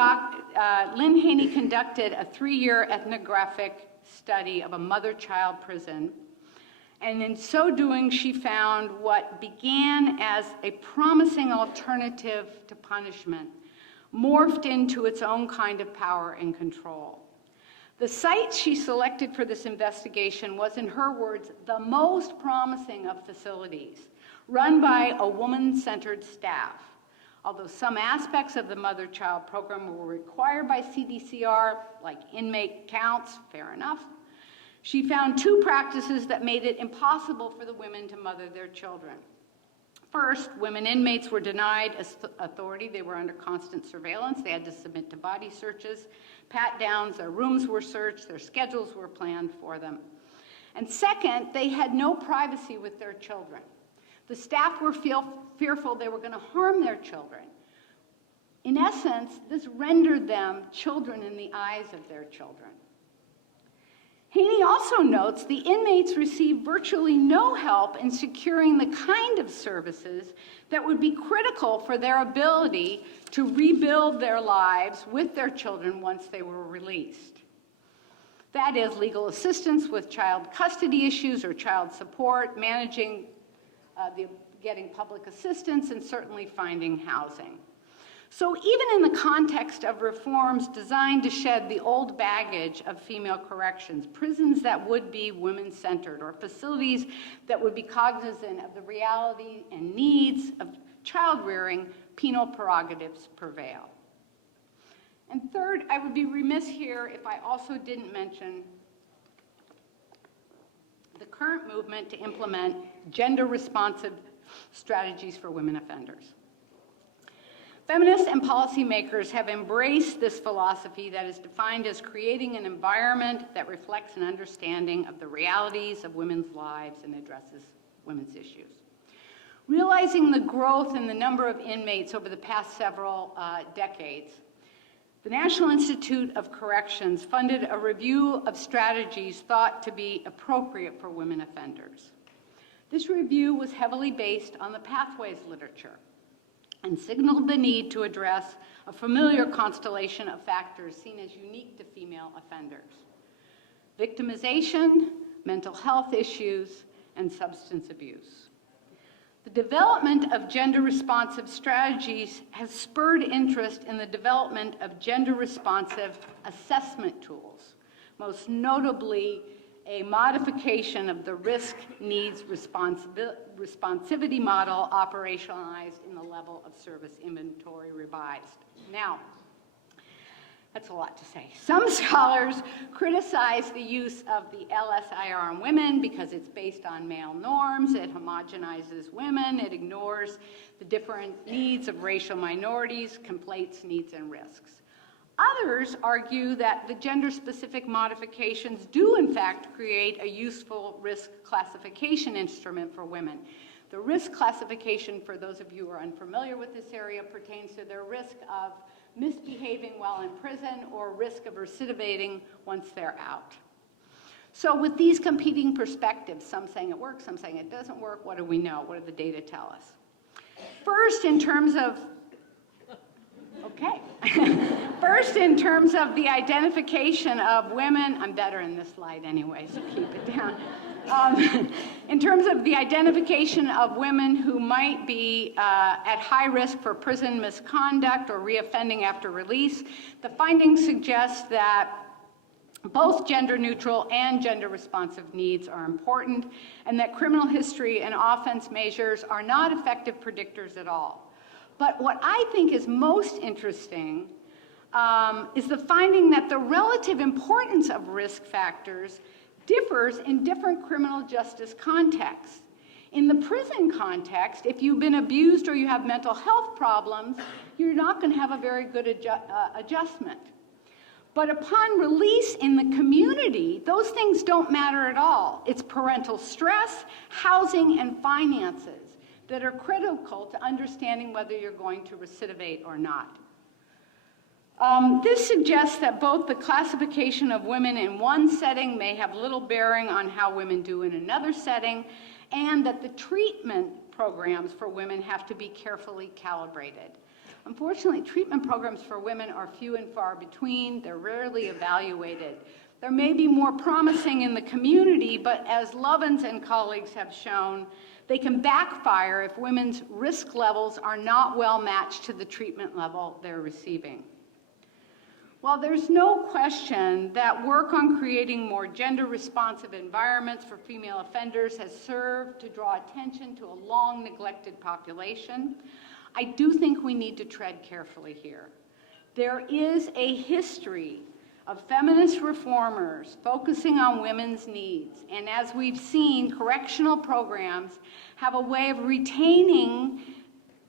conducted a 3-year ethnographic study of a mother-child prison, and in so doing, she found what began as a promising alternative to punishment morphed into its own kind of power and control. The site she selected for this investigation was, in her words, the most promising of facilities, run by a woman-centered staff. Although some aspects of the mother-child program were required by CDCR, like inmate counts, fair enough, she found 2 practices that made it impossible for the women to mother their children. First, women inmates were denied authority. They were under constant surveillance. They had to submit to body searches, pat-downs, their rooms were searched, their schedules were planned for them. And second, they had no privacy with their children. The staff were fearful they were going to harm their children. In essence, this rendered them children in the eyes of their children. Haney also notes the inmates received virtually no help in securing the kind of services that would be critical for their ability to rebuild their lives with their children once they were released. That is, legal assistance with child custody issues or child support, managing getting public assistance, and certainly finding housing. So even in the context of reforms designed to shed the old baggage of female corrections, prisons that would be women-centered, or facilities that would be cognizant of the reality and needs of child-rearing, penal prerogatives prevail. And third, I would be remiss here if I also didn't mention the current movement to implement gender-responsive strategies for women offenders. Feminists and policymakers have embraced this philosophy that is defined as creating an environment that reflects an understanding of the realities of women's lives and addresses women's issues. Realizing the growth in the number of inmates over the past several decades, the National Institute of Corrections funded a review of strategies thought to be appropriate for women offenders. This review was heavily based on the Pathways literature and signaled the need to address a familiar constellation of factors seen as unique to female offenders: victimization, mental health issues, and substance abuse. The development of gender-responsive strategies has spurred interest in the development of gender-responsive assessment tools, most notably a modification of the risk needs responsivity model operationalized in the level of service inventory revised. Now, that's a lot to say. Some scholars criticize the use of the LSIR on women because it's based on male norms, it homogenizes women, it ignores the different needs of racial minorities, conflates needs and risks. Others argue that the gender-specific modifications do in fact create a useful risk classification instrument for women. The risk classification, for those of you who are unfamiliar with this area, pertains to their risk of misbehaving while in prison or risk of recidivating once they're out. So with these competing perspectives, some saying it works, some saying it doesn't work, what do we know? What do the data tell us? First, in terms of First, in terms of the identification of women, I'm better in this slide anyway, so keep it down. In terms of the identification of women who might be at high risk for prison misconduct or reoffending after release, the findings suggest that both gender-neutral and gender-responsive needs are important, and that criminal history and offense measures are not effective predictors at all. But what I think is most interesting is the finding that the relative importance of risk factors differs in different criminal justice contexts. In the prison context, if you've been abused or you have mental health problems, you're not going to have a very good adjustment. But upon release in the community, those things don't matter at all. It's parental stress, housing, and finances that are critical to understanding whether you're going to recidivate or not. This suggests that both the classification of women in one setting may have little bearing on how women do in another setting, and that the treatment programs for women have to be carefully calibrated. Unfortunately, treatment programs for women are few and far between. They're rarely evaluated. They may be more promising in the community, but as Lovins and colleagues have shown, they can backfire if women's risk levels are not well matched to the treatment level they're receiving. While there's no question that work on creating more gender-responsive environments for female offenders has served to draw attention to a long-neglected population, I do think we need to tread carefully here. There is a history of feminist reformers focusing on women's needs, and as we've seen, correctional programs have a way of retaining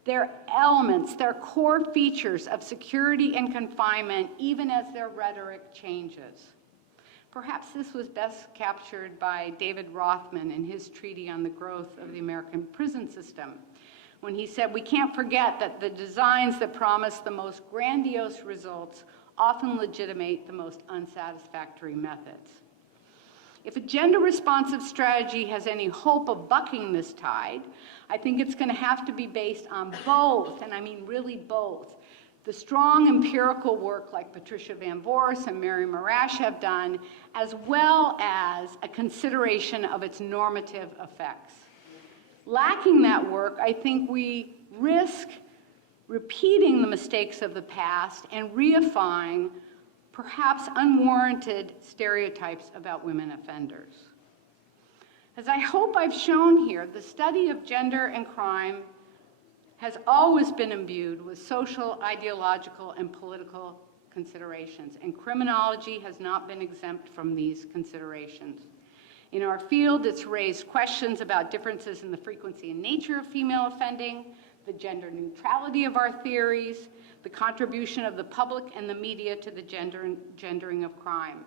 their elements, their core features of security and confinement, even as their rhetoric changes. Perhaps this was best captured by David Rothman in his treatise on the growth of the American prison system, when he said, "We can't forget that the designs that promise the most grandiose results often legitimate the most unsatisfactory methods." If a gender-responsive strategy has any hope of bucking this tide, I think it's going to have to be based on both, and I mean really both, the strong empirical work like Patricia Van Voris and Mary Marash have done, as well as a consideration of its normative effects. Lacking that work, I think we risk repeating the mistakes of the past and reifying perhaps unwarranted stereotypes about women offenders. As I hope I've shown here, the study of gender and crime has always been imbued with social, ideological, and political considerations, and criminology has not been exempt from these considerations. In our field, it's raised questions about differences in the frequency and nature of female offending, the gender neutrality of our theories, the contribution of the public and the media to the gendering of crime.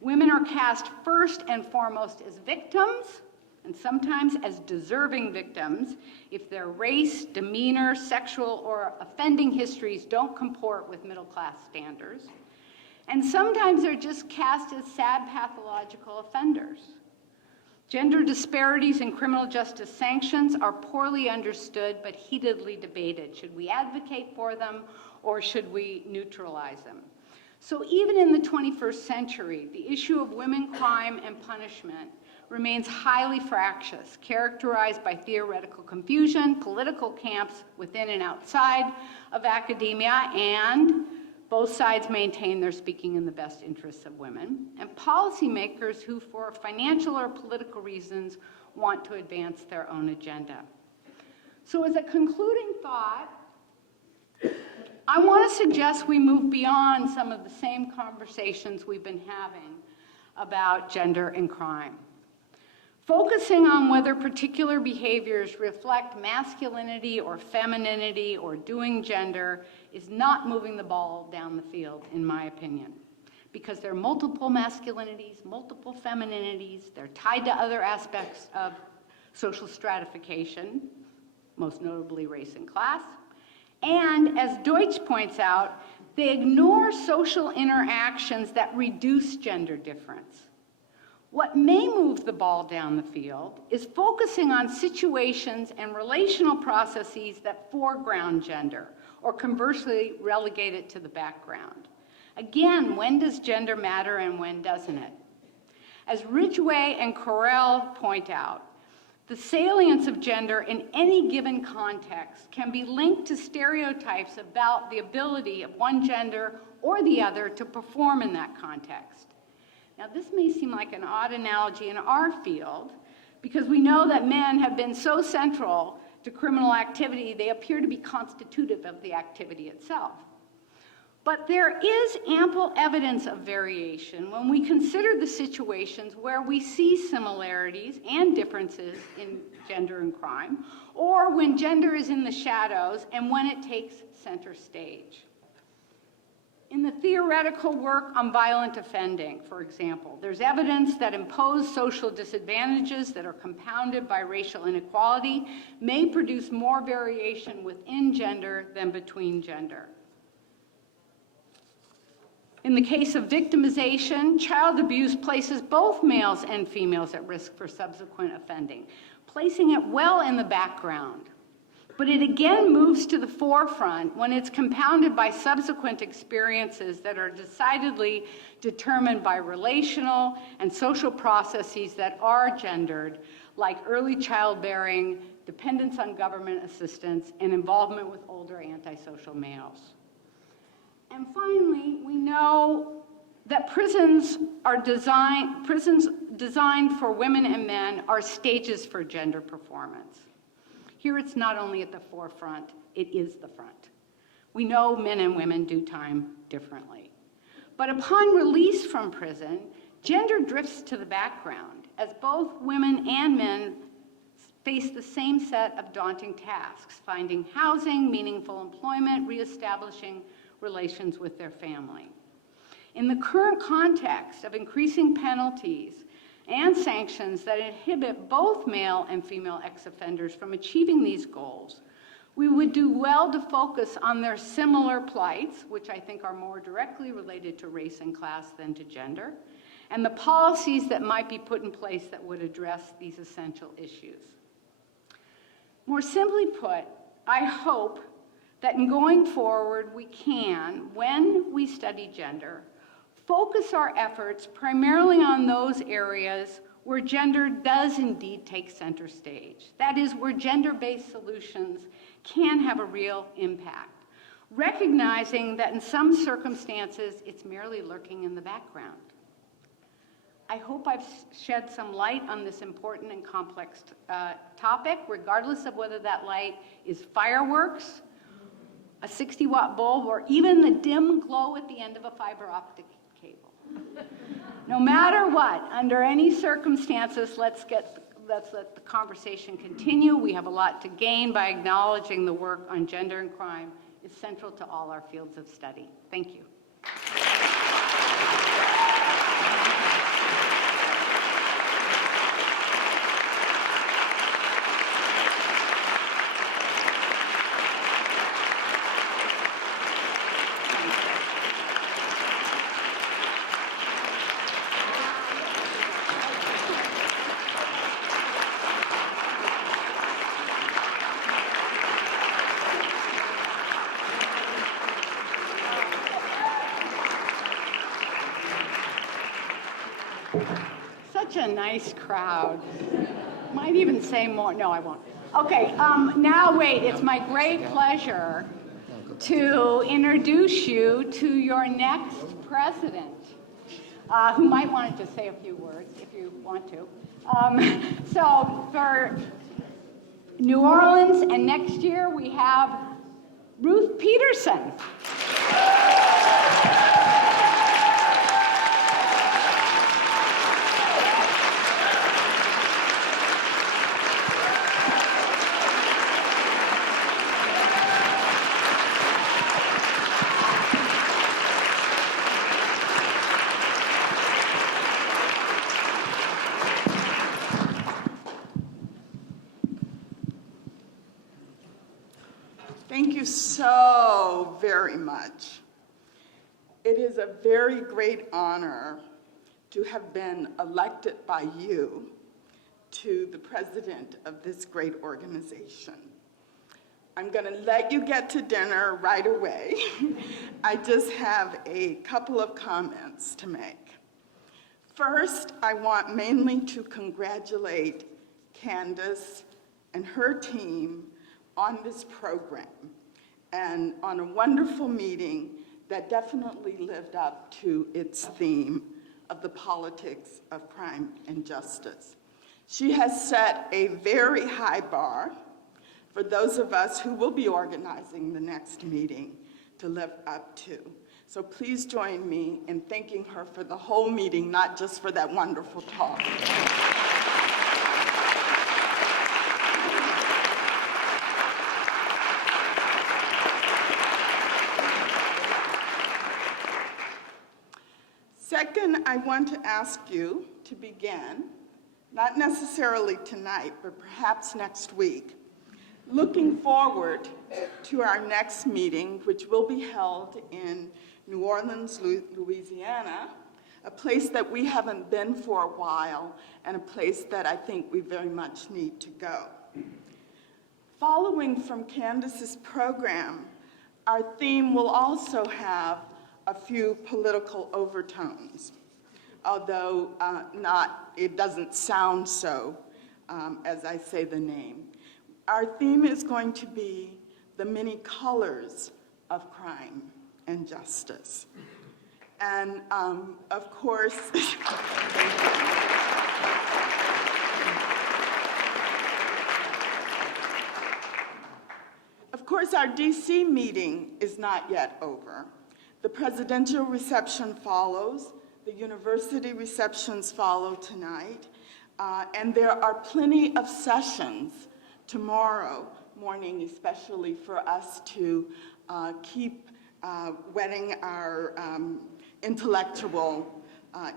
Women are cast first and foremost as victims, and sometimes as deserving victims, if their race, demeanor, sexual, or offending histories don't comport with middle-class standards. And sometimes they're just cast as sad pathological offenders. Gender disparities in criminal justice sanctions are poorly understood but heatedly debated. Should we advocate for them or should we neutralize them? So even in the 21st century, the issue of women crime and punishment remains highly fractious, characterized by theoretical confusion, political camps within and outside of academia, and both sides maintain they're speaking in the best interests of women, and policymakers who, for financial or political reasons, want to advance their own agenda. So as a concluding thought, I want to suggest we move beyond some of the same conversations we've been having about gender and crime. Focusing on whether particular behaviors reflect masculinity or femininity or doing gender is not moving the ball down the field, in my opinion, because there are multiple masculinities, multiple femininities, they're tied to other aspects of social stratification, most notably race and class, and as Deutsch points out, they ignore social interactions that reduce gender difference. What may move the ball down the field is focusing on situations and relational processes that foreground gender, or conversely relegate it to the background. Again, when does gender matter and when doesn't it? As Ridgway and Correll point out, the salience of gender in any given context can be linked to stereotypes about the ability of one gender or the other to perform in that context. Now, this may seem like an odd analogy in our field, because we know that men have been so central to criminal activity, they appear to be constitutive of the activity itself. But there is ample evidence of variation when we consider the situations where we see similarities and differences in gender and crime, or when gender is in the shadows and when it takes center stage. In the theoretical work on violent offending, for example, there's evidence that imposed social disadvantages that are compounded by racial inequality may produce more variation within gender than between gender. In the case of victimization, child abuse places both males and females at risk for subsequent offending, placing it well in the background. But it again moves to the forefront when it's compounded by subsequent experiences that are decidedly determined by relational and social processes that are gendered, like early childbearing, dependence on government assistance, and involvement with older antisocial males. And finally, we know that prisons designed for women and men are stages for gender performance. Here it's not only at the forefront, it is the front. We know men and women do time differently. But upon release from prison, gender drifts to the background as both women and men face the same set of daunting tasks, finding housing, meaningful employment, reestablishing relations with their family. In the current context of increasing penalties and sanctions that inhibit both male and female ex-offenders from achieving these goals, we would do well to focus on their similar plights, which I think are more directly related to race and class than to gender, and the policies that might be put in place that would address these essential issues. More simply put, I hope that in going forward we can, when we study gender, focus our efforts primarily on those areas where gender does indeed take center stage. That is, where gender-based solutions can have a real impact, recognizing that in some circumstances it's merely lurking in the background. I hope I've shed some light on this important and complex topic, regardless of whether that light is fireworks, a 60-watt bulb, or even the dim glow at the end of a fiber optic cable. No matter what, under any circumstances, let's let the conversation continue. We have a lot to gain by acknowledging the work on gender and crime is central to all our fields of study. Thank you. such a nice crowd. Might even say more. No, I won't. Okay, now wait, it's my great pleasure to introduce you to your next president, who might want to just say a few words if you want to. So for New Orleans and next year, we have Ruth Peterson. Thank you so very much. It is a very great honor to have been elected by you to the president of this great organization. I'm going to let you get to dinner right away. I just have a couple of comments to make. First, I want mainly to congratulate Candice and her team on this program and on a wonderful meeting that definitely lived up to its theme of the politics of crime and justice. She has set a very high bar for those of us who will be organizing the next meeting to live up to. So please join me in thanking her for the whole meeting, not just for that wonderful talk. Second, I want to ask you to begin, not necessarily tonight, but perhaps next week, looking forward to our next meeting, which will be held in New Orleans, Louisiana, a place that we haven't been for a while, and a place that I think we very much need to go. Following from Candice's program, our theme will also have a few political overtones, although it doesn't sound so as I say the name. Our theme is going to be the many colors of crime and justice. And of course, our DC meeting is not yet over. The presidential reception follows, the university receptions follow tonight, and there are plenty of sessions tomorrow morning, especially for us to keep whetting our intellectual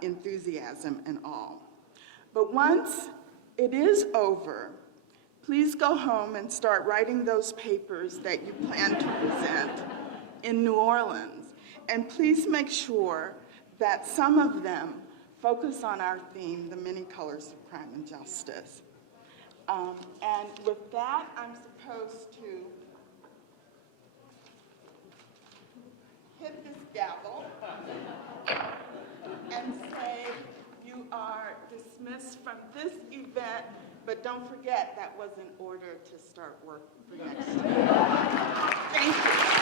enthusiasm and all. But once it is over, please go home and start writing those papers that you plan to present in New Orleans. And please make sure that some of them focus on our theme, the many colors of crime and justice. And with that, I'm supposed to hit this gavel and say you are dismissed from this event, but don't forget that was in order to start work for next year. Thank you.